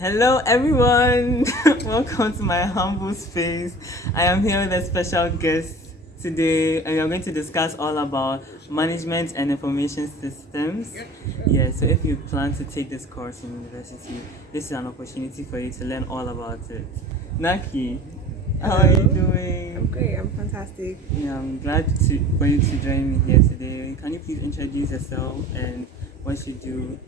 Hello, everyone. Welcome to my humble space. I am here with a special guest today, and we are going to discuss all about management and information systems. Yeah, so if you plan to take this course in university, this is an opportunity for you to learn all about it. Naki, how are you doing? I'm great. I'm fantastic. Yeah, I'm glad for you to join me here today. Can you please introduce yourself and what you do?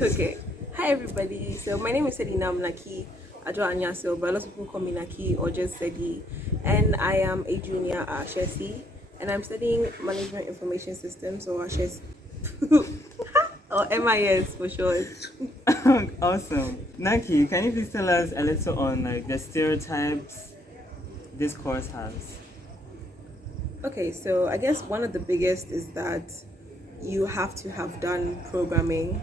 Okay. Hi, everybody. So my name is Sedina. I'm Naki Adjoanya. So, but a lot of people call me Naki or just Sedi. And I am a junior at Ashesi. And I'm studying Management Information Systems or Ashesi. or MIS for short. Awesome. Naki, can you please tell us a little on like the stereotypes this course has? Okay, so I guess one of the biggest is that you have to have done programming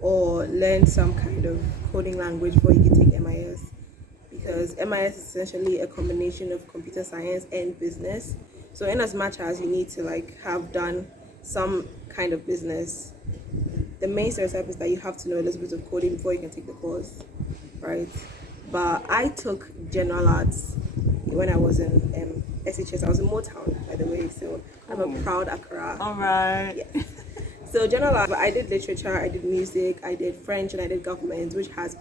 or learn some kind of coding language before you can take MIS, because MIS is essentially a combination of computer science and business. So in as much as you need to have done some kind of business, the main stereotype is that you have to know a little bit of coding before you can take the course, right? But I took general arts when I was in SHS. I was in Motown, by the way, so I'm a proud Accra. All right. Yes. So general art, I did literature, I did music, I did French, and I did government, which has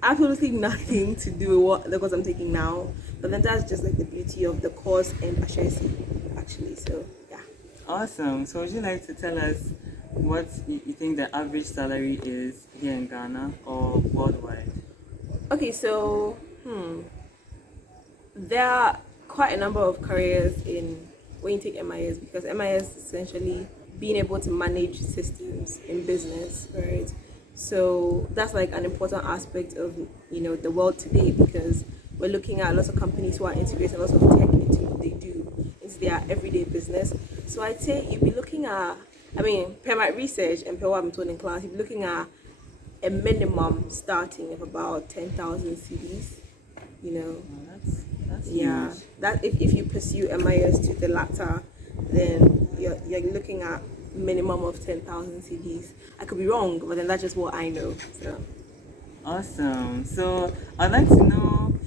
absolutely nothing to do with what the course I'm taking now. But then that's just like the beauty of the course and Ashesi, actually. So yeah. Awesome. So would you like to tell us what you think the average salary is here in Ghana or worldwide? Okay, so there are quite a number of careers in when you take MIS, because MIS is essentially being able to manage systems in business, right? So that's like an important aspect of the world today, because we're looking at lots of companies who are integrating lots of tech into what they do, into their everyday business. So I'd say you'd be looking at, per my research and per what I'm told in class, you'd be looking at a minimum starting of about 10,000 CDs. That's Yeah, huge. that if you pursue MIS to the latter, then you're looking at minimum of 10,000 CDs. I could be wrong, but then that's just what I know. So Awesome. So I'd like to know,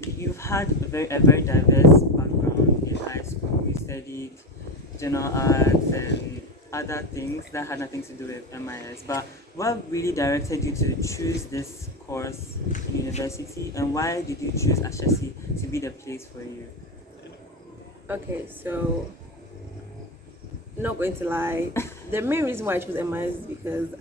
you've had a very diverse background in high school. You studied general arts and other things that had nothing to do with MIS. But what really directed you to choose this course in university, and why did you choose Ashesi to be the place for you? okay, so not going to lie, the main reason why I chose MIS is because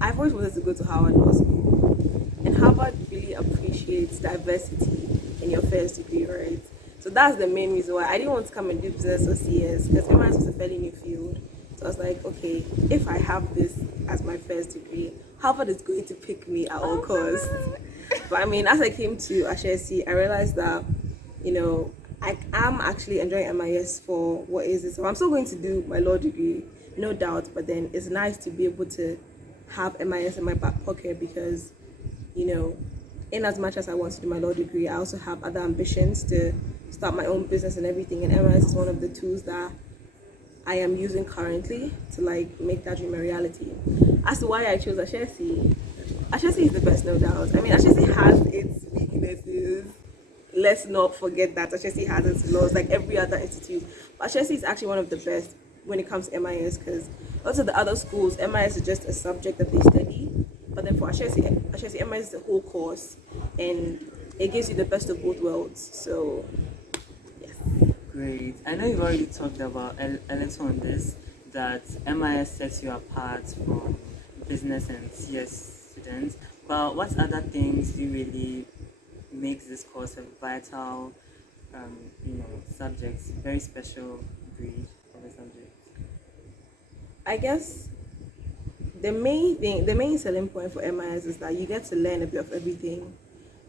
I've always wanted to go to Harvard Law School, and Harvard really appreciates diversity in your first degree, right? So that's the main reason why I didn't want to come and do business or CS, because MIS was a fairly new field. So I was like, okay, if I have this as my first degree, Harvard is going to pick me at all costs. But as I came to Ashesi, I realized that, I am actually enjoying MIS for what is it. So I'm still going to do my law degree, no doubt, but then it's nice to be able to have MIS in my back pocket, because, in as much as I want to do my law degree, I also have other ambitions to start my own business and everything. And MIS is one of the tools that I am using currently to make that dream a reality. As to why I chose Ashesi, Ashesi is the best, no doubt. Ashesi has its weaknesses. Let's not forget that Ashesi has its flaws like every other institute. But Ashesi is actually one of the best when it comes to MIS, because lots of the other schools, MIS is just a subject that they study. But then for Ashesi MIS is the whole course, and it gives you the best of both worlds. So, yes. Great. I know you've already talked about a little on this, that MIS sets you apart from business and CS students, but what other things do you really makes this course a vital, subject, very special breed of a subject? I guess the main selling point for MIS is that you get to learn a bit of everything,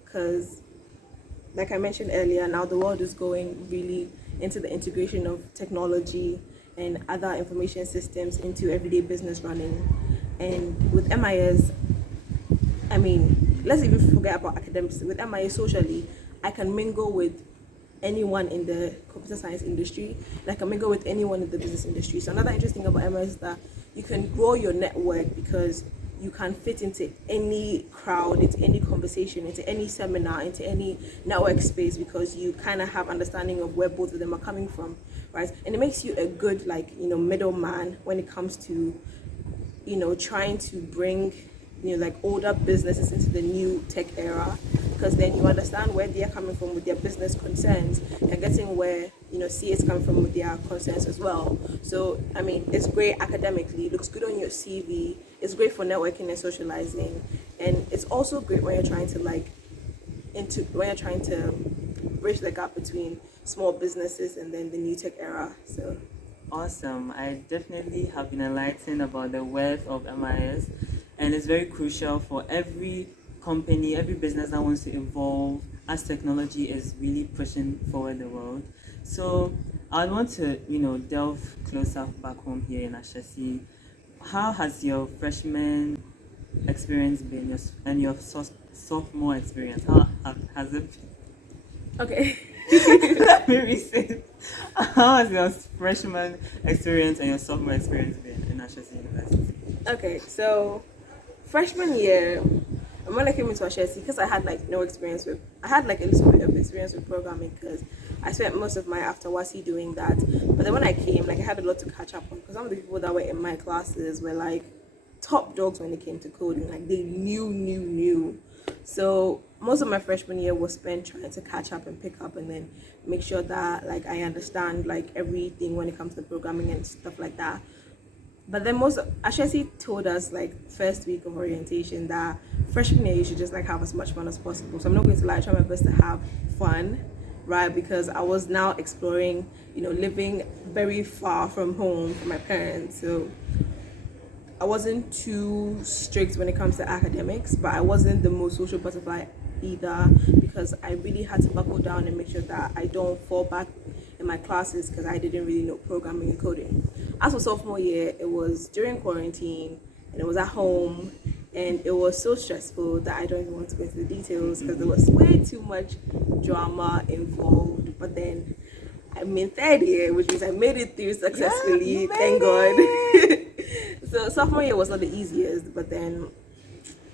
because like I mentioned earlier, now the world is going really into the integration of technology and other information systems into everyday business running. And with MIS, let's even forget about academics. With MIS socially, I can mingle with anyone in the computer science industry, and I can mingle with anyone in the business industry. So another interesting thing about MIS is that you can grow your network, because you can fit into any crowd, into any conversation, into any seminar, into any network space, because you kind of have understanding of where both of them are coming from, right? And it makes you a good, like, middleman when it comes to, trying to bring, like, older businesses into the new tech era, because then you understand where they're coming from with their business concerns, and getting where, CA is coming from with their concerns as well. So, I mean, it's great academically, it looks good on your CV, it's great for networking and socializing, and it's also great when you're trying to, bridge the gap between small businesses and then the new tech era. So Awesome. I definitely have been enlightened about the worth of MIS, and it's very crucial for every company, every business that wants to evolve as technology is really pushing forward the world. So I want to, delve closer back home here in Ashesi. How has your freshman experience been, and your sophomore experience? How has it been? okay. Let me restate. How has your freshman experience and your sophomore experience been in Ashesi University? Okay, so freshman year, and when I came into Ashesi, because I had like no experience with, I had like a little bit of experience with programming because I spent most of my afterwasi doing that. But then when I came, like, I had a lot to catch up on, because some of the people that were in my classes were like top dogs when it came to coding. Like, they knew. So most of my freshman year was spent trying to catch up and pick up, and then make sure that, like, I understand like everything when it comes to programming and stuff like that. But then Ashesi told us, like, first week of orientation, that freshman year you should just like have as much fun as possible. So I'm not going to lie, I try my best to have fun, right? Because I was now exploring, living very far from home from my parents. So I wasn't too strict when it comes to academics, but I wasn't the most social butterfly either, because I really had to buckle down and make sure that I don't fall back in my classes because I didn't really know programming and coding. As for sophomore year, it was during quarantine and it was at home, and it was so stressful that I don't even want to go into the details because there was way too much drama involved. But then I'm in third year, which means I made it through successfully, thank God. So sophomore year was not the easiest, but then,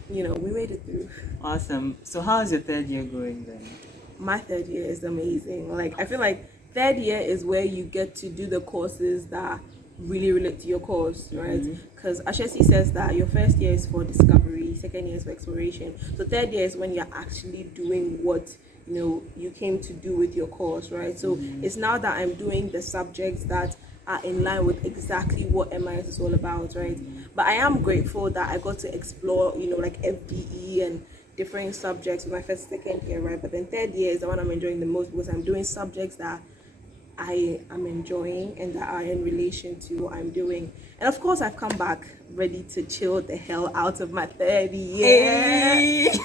we made it through. Awesome. So how is your third year going then? My third year is amazing. Like, I feel like third year is where you get to do the courses that really relate to your course, right? Because Ashesi says that your first year is for discovery, second year is for exploration. So third year is when you're actually doing what you came to do with your course, right? So it's now that I'm doing the subjects that are in line with exactly what MIS is all about, right? But I am grateful that I got to explore, like FBE and different subjects with my first, second year, right? But then third year is the one I'm enjoying the most, because I'm doing subjects that I am enjoying and that are in relation to what I'm doing. And of course, I've come back ready to chill the hell out of my third year. Hey.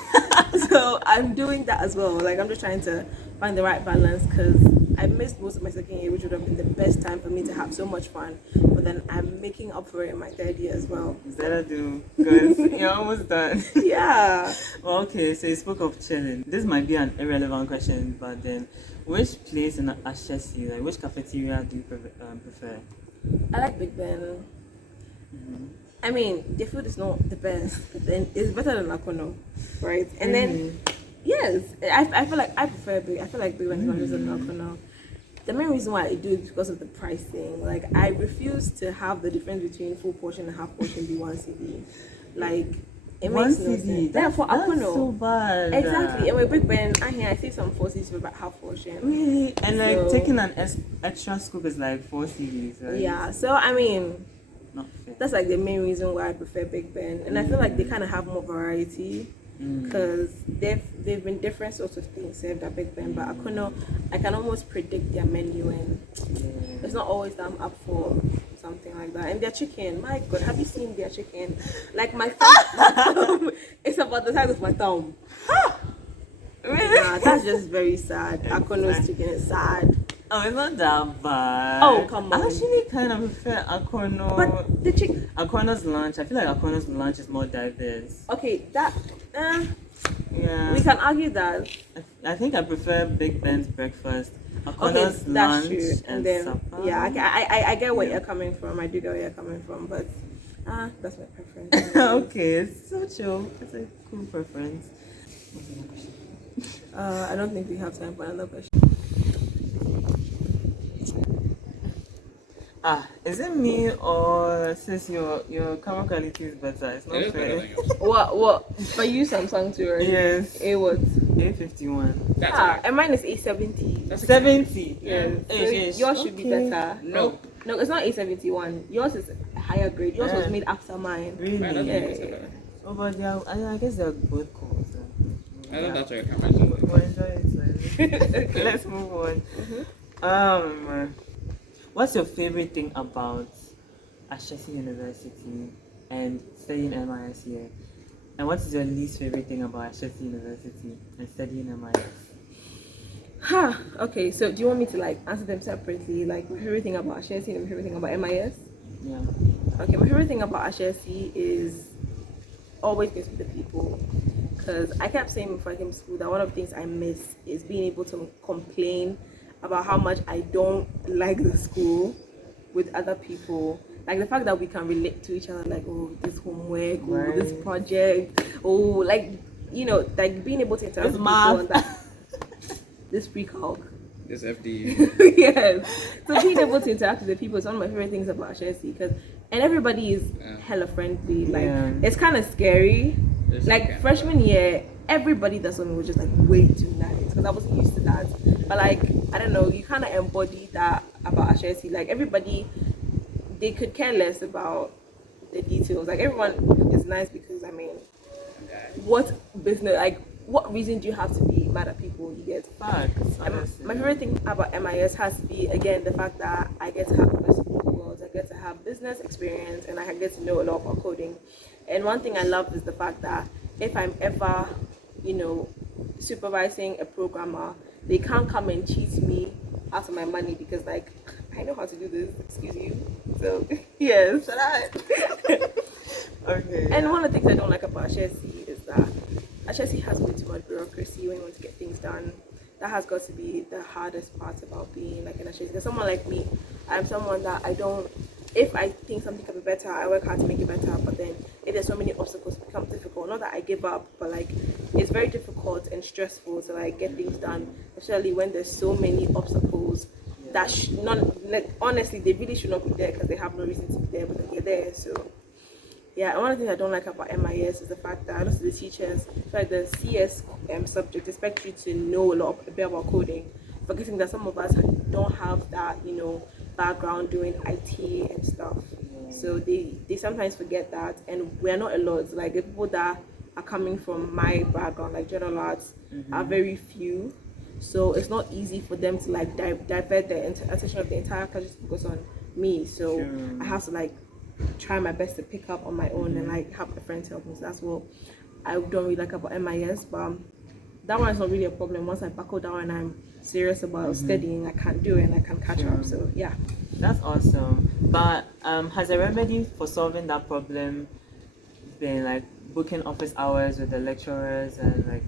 So I'm doing that as well. Like, I'm just trying to find the right balance, because I missed most of my second year, which would have been the best time for me to have so much fun. But then I'm making up for it in my third year as well. Better do, because you're almost done. Yeah. Well, okay, so you spoke of chilling. This might be an irrelevant question, but then, which place in Ashesi, like which cafeteria do you prefer? I like Big Ben. I mean, the food is not the best, but then it's better than Akono, right? And then, yes, I feel like I prefer Big. I feel like Big Ben is better than Akono. The main reason why I do it is because of the pricing. Like, I refuse to have the difference between full portion and half portion be 1 CD. Like, it makes no sense. Therefore, That's so bad. Exactly. And with Big Ben, I save some 4 CDs for about half portion. Really? And like So, taking an extra scoop is like 4 CDs, right? yeah. So I mean, Not fair. that's like the main reason why I prefer Big Ben, and I feel like they kind of have more variety, because they've been different sorts of things served at Big Ben. But Akono, I can almost predict their menu, and it's not always that I'm up for something like that. And their chicken, my God, have you seen their chicken? Like, my thumb, it's about the size of my thumb. Really? Yeah, that's just very sad. Akono's chicken is sad. Oh, it's not that bad. Oh, come on. I actually kind of prefer Akono. But the chicken, Akono's lunch, I feel like Akono's lunch is more diverse. okay, that Yeah. we can argue that. I think I prefer Big Ben's breakfast, Okay, Akono's that's lunch, true. and then, supper. yeah, I get where Yeah. you're coming from. I do get where you're coming from, but That's my preference. Okay, it's so chill. It's a cool preference. What's the next question? I don't think we have time for another question. Is it me or since your camera quality is better? It's not It is better fair. than yours. What? For you, Samsung too, right? Yes. A what? A51. That's right. And mine is A70. That's 70. Yes. So Yes. yours should be Okay. better. No. No, it's not A71. Yours is a higher grade. Yours was made after mine. Really? Mine doesn't Yeah, make it yeah, better. Oh, but I guess they're both cool. So. I don't know that's where your camera We'll is. enjoy it. So. Let's move on. What's your favorite thing about Ashesi University and studying MIS here? And what is your least favorite thing about Ashesi University and studying MIS? Okay, so do you want me to like answer them separately? Like my favorite thing about Ashesi and my favorite thing about MIS? Yeah. Okay, my favorite thing about Ashesi is always going to be the people. Because I kept saying before I came to school that one of the things I miss is being able to complain about how much I don't like the school with other people. Like the fact that we can relate to each other, like, oh, this homework, oh, this Right. project, oh, like, you know, like being able to interact This with people math. and that. This pre-calc. This FD. Yes. So being able to interact with the people is one of my favorite things about Ashesi and everybody is hella friendly. Like it's kind of scary. There's Like some freshman year, everybody that saw me was just like way too nice because I wasn't used to that. But like I don't know, you kind of embody that about Ashesi. Like everybody, they could care less about the details. Like everyone is nice because I mean, what business? Like what reason do you have to be mad at people? You get. Facts. And Honestly. my favorite thing about MIS has to be again the fact that I get to have the best of both worlds. I get to have business experience and I get to know a lot about coding. And one thing I love is the fact that if I'm ever, supervising a programmer, they can't come and cheat me out of my money because like I know how to do this. Excuse you. So yes. Okay. And one of the things I don't like about Ashesi is that Ashesi has way too much bureaucracy when you want to get things done. That has got to be the hardest part about being like an Ashesi. Because someone like me, I'm someone that if I think something can be better, I work hard to make it better. But then if there's so many obstacles, it becomes difficult. Not that I give up, but like it's very difficult and stressful to like get things done, especially when there's so many obstacles that honestly they really should not be there because they have no reason to be there, but then they're there. So yeah, one of the things I don't like about MIS is the fact that most of the teachers, like the CS subject, expect you to know a bit about coding, forgetting that some of us don't have that, background doing IT and stuff. So they sometimes forget that, and we're not a lot. Like the people that are coming from my background, like general arts, are very few. So it's not easy for them to like divert the attention of the entire class just to focus on me. So Sure. I have to like try my best to pick up on my own and like have my friends help me. So that's what I don't really like about MIS, but that one is not really a problem. Once I buckle down and I'm serious about studying, I can do it and I can catch up. So yeah. That's awesome. But has a remedy for solving that problem been like booking office hours with the lecturers and like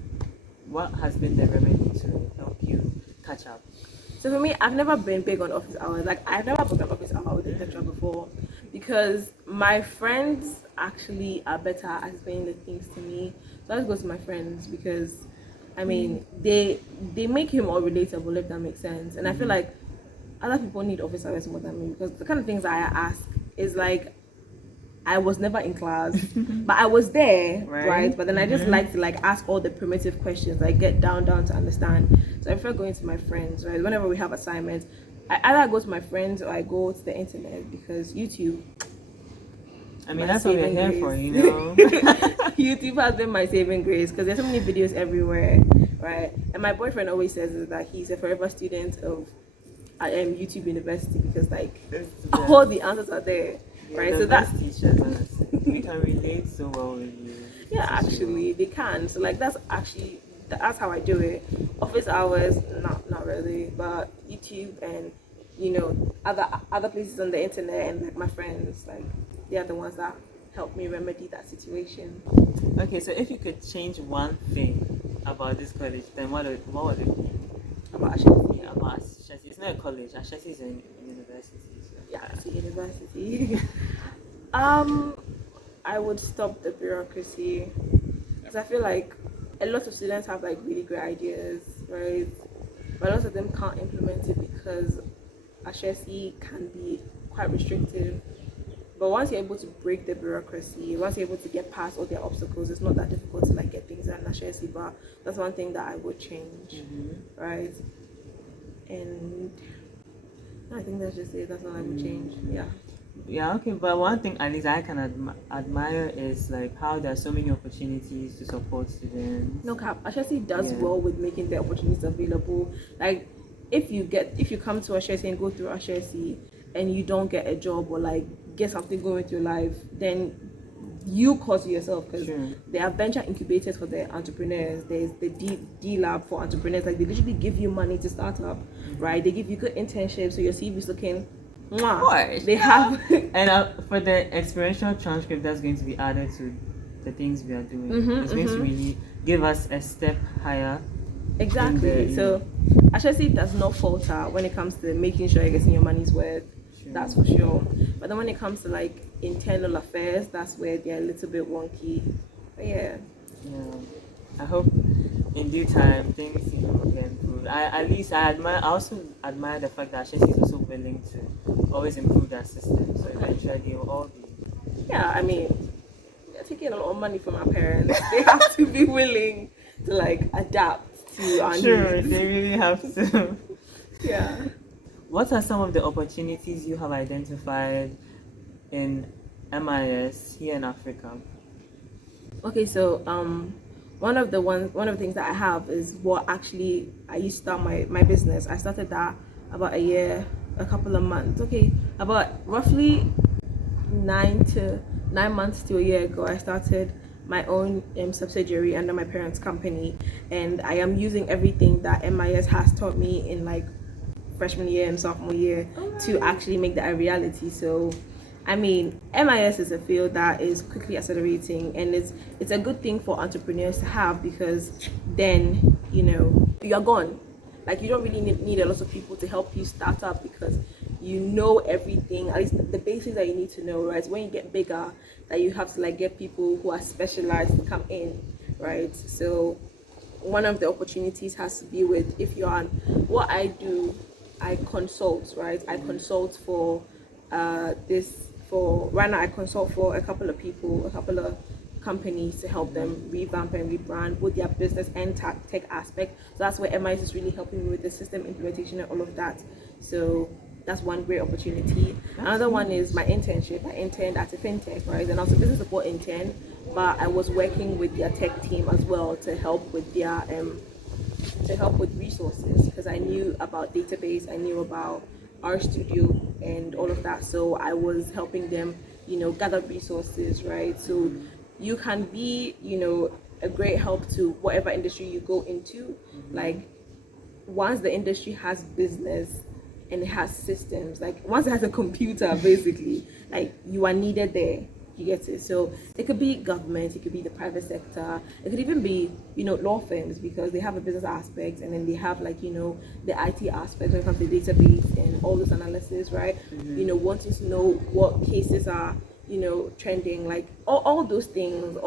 what has been the remedy to help you catch up? So for me, I've never been big on office hours. Like I've never booked an office hour with a lecturer before because my friends actually are better at explaining the things to me. So I just go to my friends because I mean they make it more relatable if that makes sense. And I feel like other people need office hours more than me because the kind of things I ask is like I was never in class, but I was there, right? But then I just like to like ask all the primitive questions, like get down to understand. So I prefer going to my friends, right? Whenever we have assignments, I either go to my friends or I go to the internet because YouTube. I mean, that's what we're here for, YouTube has been my saving grace because there's so many videos everywhere, right? And my boyfriend always says is that he's a forever student of YouTube University because like all the answers are there. Right, so that's teachers, honestly. We can relate so well with you. Yeah, actually, they can. So like that's how I do it. Office hours, not really, but YouTube and other places on the internet and like my friends, like they are the ones that help me remedy that situation. Okay, so if you could change one thing about this college, then what would it be? About Ashesi. Yeah, about Ashesi. It's not a college. Ashesi is a university. So. Yeah, it's a university. I would stop the bureaucracy because I feel like a lot of students have like really great ideas, right? But a lot of them can't implement it because Ashesi can be quite restrictive. But once you're able to break the bureaucracy, once you're able to get past all their obstacles, it's not that difficult to like get things done in Ashesi. But that's one thing that I would change, right? And I think that's just it. That's all I would change. Yeah. Yeah, okay, but one thing at least I can admire is like how there are so many opportunities to support students. No cap. Ashesi does Yeah. well with making the opportunities available. Like if you come to Ashesi and go through Ashesi and you don't get a job or like get something going with your life, then you cause it yourself because Sure. there are venture incubators for the entrepreneurs. There's the D Lab for entrepreneurs. Like they literally give you money to start up, right? They give you good internships, so your CV is looking. Mwah. course, They have. And for the experiential transcript that's going to be added to the things we are doing, it's going to really give us a step higher. Exactly. So Ashesi does not falter when it comes to making sure you're getting your money's worth. Sure. That's for sure. But then when it comes to like internal affairs, that's where they're a little bit wonky. But yeah. Yeah, I hope in due time things get improved. I also admire the fact that Ashesi is also willing to always improve their system. So eventually they will all be. Yeah, I mean, they're taking a lot of money from our parents. They have to be willing to like adapt to our Sure, needs. they really have to. Yeah. What are some of the opportunities you have identified in MIS here in Africa? Okay, so one of the things that I have is what actually I used to start my business. I started that about a couple of months. Okay, about roughly 9 months to a year ago, I started my own subsidiary under my parents' company, and I am using everything that MIS has taught me in like freshman year and sophomore year to actually make that a reality. So I mean, MIS is a field that is quickly accelerating, and it's a good thing for entrepreneurs to have because then you're gone. Like you don't really need a lot of people to help you start up because you know everything, at least the basics that you need to know, right? When you get bigger, that you have to like get people who are specialized to come in, right? So one of the opportunities has to be with if you're on what I do, I consult, right? I consult for right now I consult for a couple of people, a couple of companies to help them revamp and rebrand both their business and tech aspect. So that's where MIS is really helping me with the system implementation and all of that. So that's one great opportunity. Another one is my internship. I interned at a fintech, right? And I was a business support intern, but I was working with their tech team as well to help with their resources because I knew about database, I knew about RStudio and all of that. So I was helping them, gather resources, right? So you can be, a great help to whatever industry you go into. Like once the industry has business and it has systems, like once it has a computer, basically, like you are needed there. You get it? So it could be government, it could be the private sector, it could even be, law firms because they have a business aspect and then they have like, the IT aspect when it comes to database and all this analysis, right? Wanting to know what cases are, trending, like all those things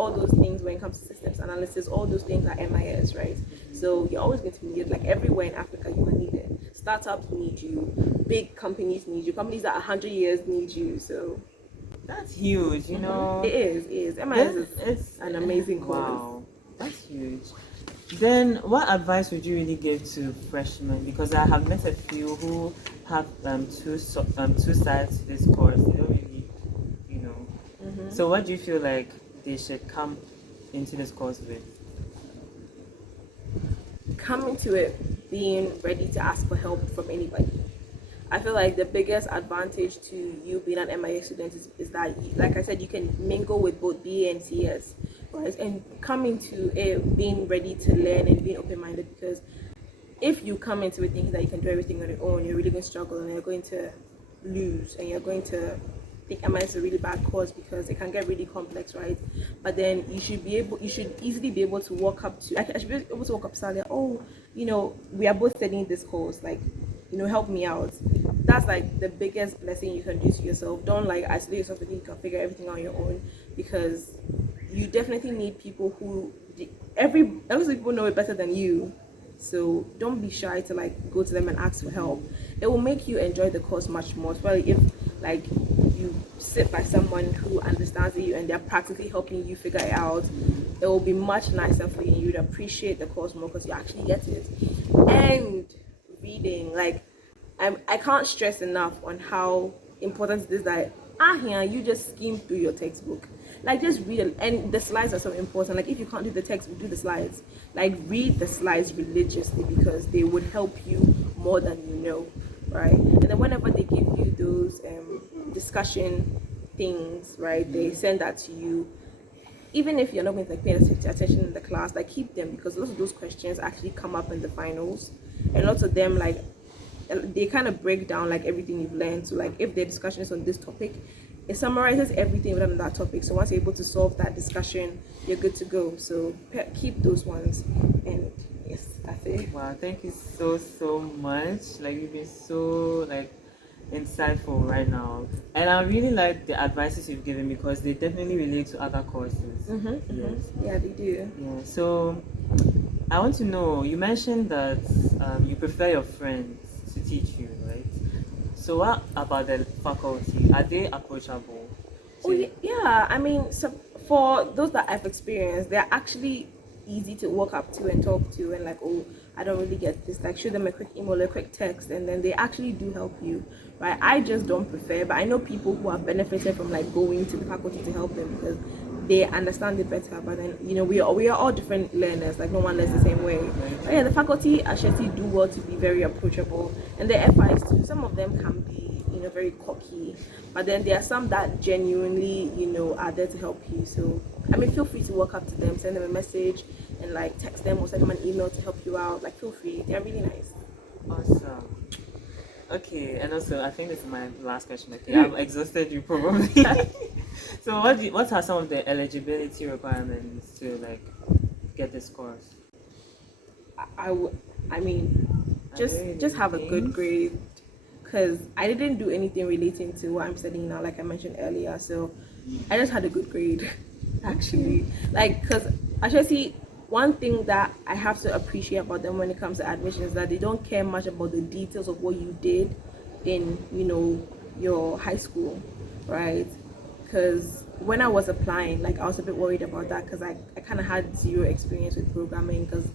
when it comes to systems analysis, all those things are MIS, right? So you're always going to be needed, like everywhere in Africa you are needed. Startups need you, big companies need you, companies that are 100 years need you, so that's huge, It is. MIS is an amazing course. Wow, that's huge. Then, what advice would you really give to freshmen? Because I have met a few who have two sides to this course. They don't really, So, what do you feel like they should come into this course with? Come into it being ready to ask for help from anybody. I feel like the biggest advantage to you being an MIA student is that, like I said, you can mingle with both BA and CS, right? And coming to it being ready to learn and being open-minded, because if you come into it thinking that you can do everything on your own, you're really going to struggle and you're going to lose and you're going to think MIS is a really bad course because it can get really complex, right? But then you should easily be able to walk up to, I should be able to walk up to Sally, we are both studying this course, like, help me out. That's like the biggest blessing you can do to yourself. Don't like isolate yourself and think you can figure everything out on your own, because you definitely need people who a lot of people know it better than you. So don't be shy to like go to them and ask for help. It will make you enjoy the course much more, especially if like you sit by someone who understands you and they're practically helping you figure it out. It will be much nicer for you. You'd appreciate the course more because you actually get it. And reading, like I can't stress enough on how important it is that here you just skim through your textbook. Like just read it, and the slides are so important. Like if you can't do the textbook, do the slides. Like read the slides religiously because they would help you more than you know, right? And then whenever they give you those discussion things, right, they send that to you. Even if you're not going to like pay attention in the class, like keep them because lots of those questions actually come up in the finals, and lots of them like they kind of break down like everything you've learned. So like if the discussion is on this topic, it summarizes everything within that topic. So once you're able to solve that discussion, you're good to go. So keep those ones, and yes, that's it. Wow, thank you so much. Like you've been so like insightful right now, and I really like the advices you've given me because they definitely relate to other courses. Yes. Yeah, they do. Yeah. So I want to know. You mentioned that you prefer your friends to teach you, right? So what about the faculty? Are they approachable? Oh yeah, I mean, so for those that I've experienced, they're actually easy to walk up to and talk to, and like, oh, I don't really get this. Like, shoot them a quick email, a quick text, and then they actually do help you. Right? I just don't prefer, but I know people who have benefited from like going to the faculty to help them because they understand it better. But then we are all different learners. Like no one learns the same way. But yeah, the faculty actually do well to be very approachable, and the FIs too. Some of them can be very cocky, but then there are some that genuinely are there to help you. So I mean, feel free to walk up to them, send them a message, and like text them or send them an email to help you out. Like feel free, they're really nice. Awesome. Okay, and also I think this is my last question. Okay, I've exhausted you probably. So what are some of the eligibility requirements to like get this course? I mean, just have a good grade, because I didn't do anything relating to what I'm studying now, like I mentioned earlier. So I just had a good grade, actually. Like, because Ashesi, one thing that I have to appreciate about them when it comes to admission is that they don't care much about the details of what you did in your high school, right? Because when I was applying, like I was a bit worried about that because I kind of had zero experience with programming because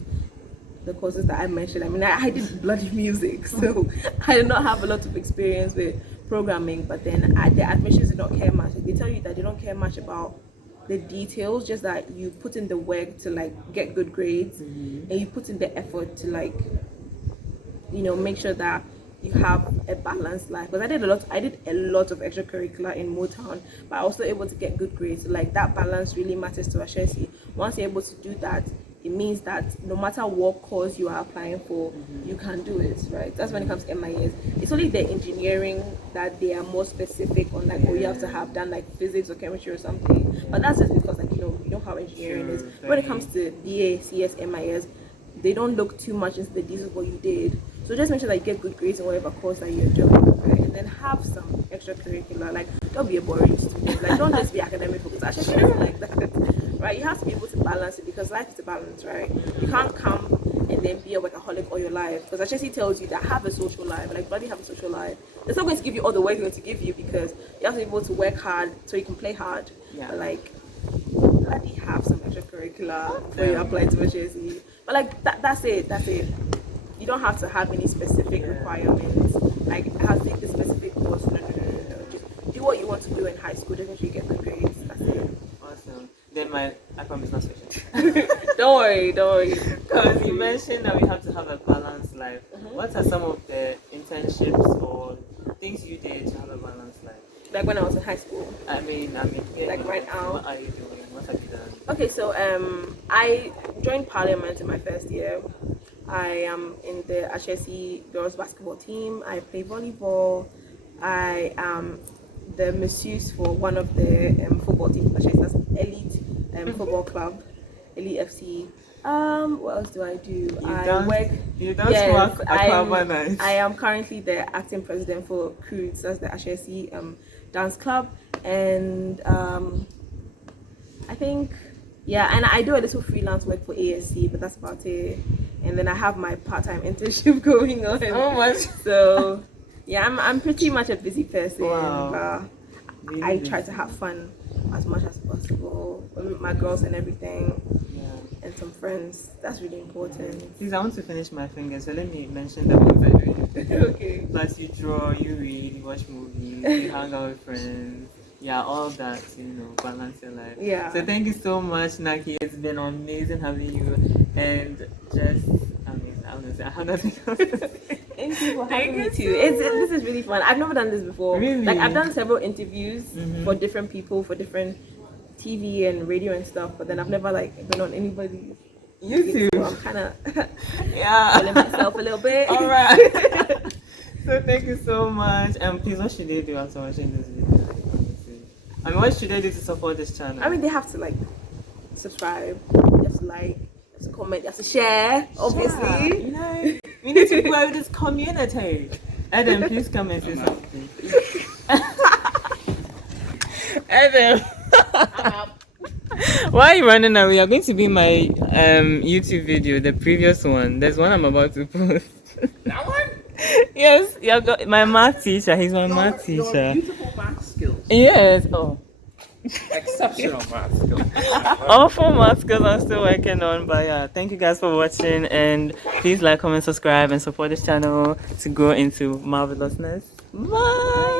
the courses that I mentioned, I mean, I did bloody music, so I did not have a lot of experience with programming. But then the admissions did not care much. They tell you that they don't care much about the details, just that you put in the work to like get good grades, and you put in the effort to like make sure that you have a balanced life. Because I did a lot of extracurricular in Motown, but I was also able to get good grades. So like that balance really matters to Ashesi. Once you're able to do that, it means that no matter what course you are applying for, you can do it, right? That's when it comes to MIS. It's only the engineering that they are more specific on, like, you have to have done like physics or chemistry or something. But that's just because, like, you know how engineering is. When it comes to BA, CS, MIS, they don't look too much into the details of what you did. So just make sure that you get good grades in whatever course that you're doing, right? And then have some extracurricular. Like, don't be a boring student. Like, don't just be academic focused. Actually, it's like that. Right, you have to be able to balance it because life is a balance, right? You can't come and then be a workaholic all your life, because Ashesi tells you that have a social life, like bloody have a social life. It's not going to give you all the work it's going to give you because you have to be able to work hard so you can play hard. Yeah. But like, bloody have some extracurricular before you apply to Ashesi. But like that's it. You don't have to have any specific requirements. Like I have to take the specific course. No. Just do what you want to do in high school. Just make sure you get good grades. That's it. Awesome. Then I promise not switching. Don't worry. Because you mentioned that we have to have a balanced life. What are some of the internships or things you did to have a balanced life? Like when I was in high school. I mean, yeah, like right now. What are you doing? What have you done? Okay, so I joined Parliament in my first year. I am in the Ashesi girls basketball team. I play volleyball. I am the masseuse for one of the football teams. That's Elite Football Club, Elite FC. What else do I do? You don't work at I am currently the acting president for Croods, that's the Ashesi dance club, and I think, yeah, and I do a little freelance work for ASC, but that's about it. And then I have my part-time internship going on. Oh my. So, yeah, I'm pretty much a busy person. Wow. But I try to have fun as much as possible with my girls and everything, Yeah. and some friends. That's really important. Please, I want to finish my fingers, so let me mention the ones I do. Okay. Plus, you draw, you read, you watch movies, you hang out with friends. Yeah, all that, balance your life. Yeah. So thank you so much, Naki. It's been amazing having you, and just amazing. I'm gonna say I have nothing else to say. Thank you for Thank having me you too. This is really fun. I've never done this before. Really? Like I've done several interviews Mhm. for different people, for different TV and radio and stuff, but then I've never been on anybody's. You So too. I'm kind of Yeah. feeling myself a little bit. All right. So thank you so much. And please, what should they do after watching this video? Honestly. I mean, what should they do to support this channel? I mean, they have to subscribe, you have to you have to comment, you have to share, obviously. Yeah, we need to grow this community. Adam, please come and say something. Adam. Why are you running away? You're going to be my YouTube video, the previous one. There's one I'm about to post. That one? Yes, my math teacher. He's my math Your teacher. beautiful math skills. Yes. Oh. Exceptional math skills. Awful math skills I'm still working on, but yeah, thank you guys for watching, and please like, comment, subscribe, and support this channel to grow into marvelousness. Bye.